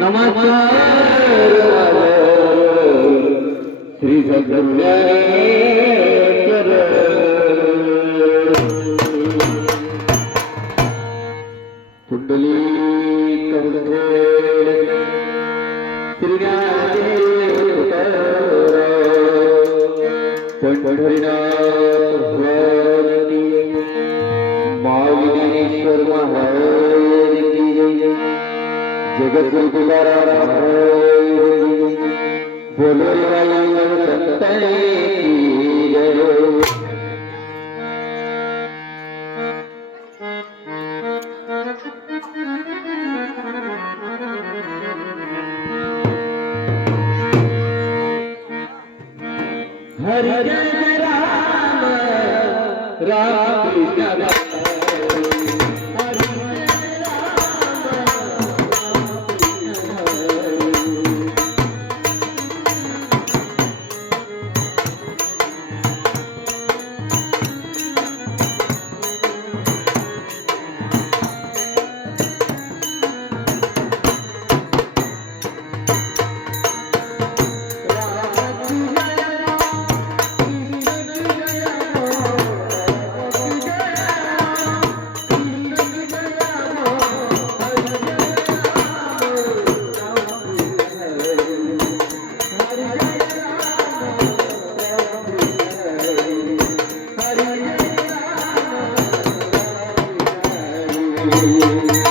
नमस्कार श्री सद्गुरुदेव कुंडली कवडे श्रीनाथ पंढरीनाथ महाविनेश्वर महाराज की जय। जगद्गुरु तुकाराम बोलो संतन की जय। हरि जय राम राम कृष्ण Thank you.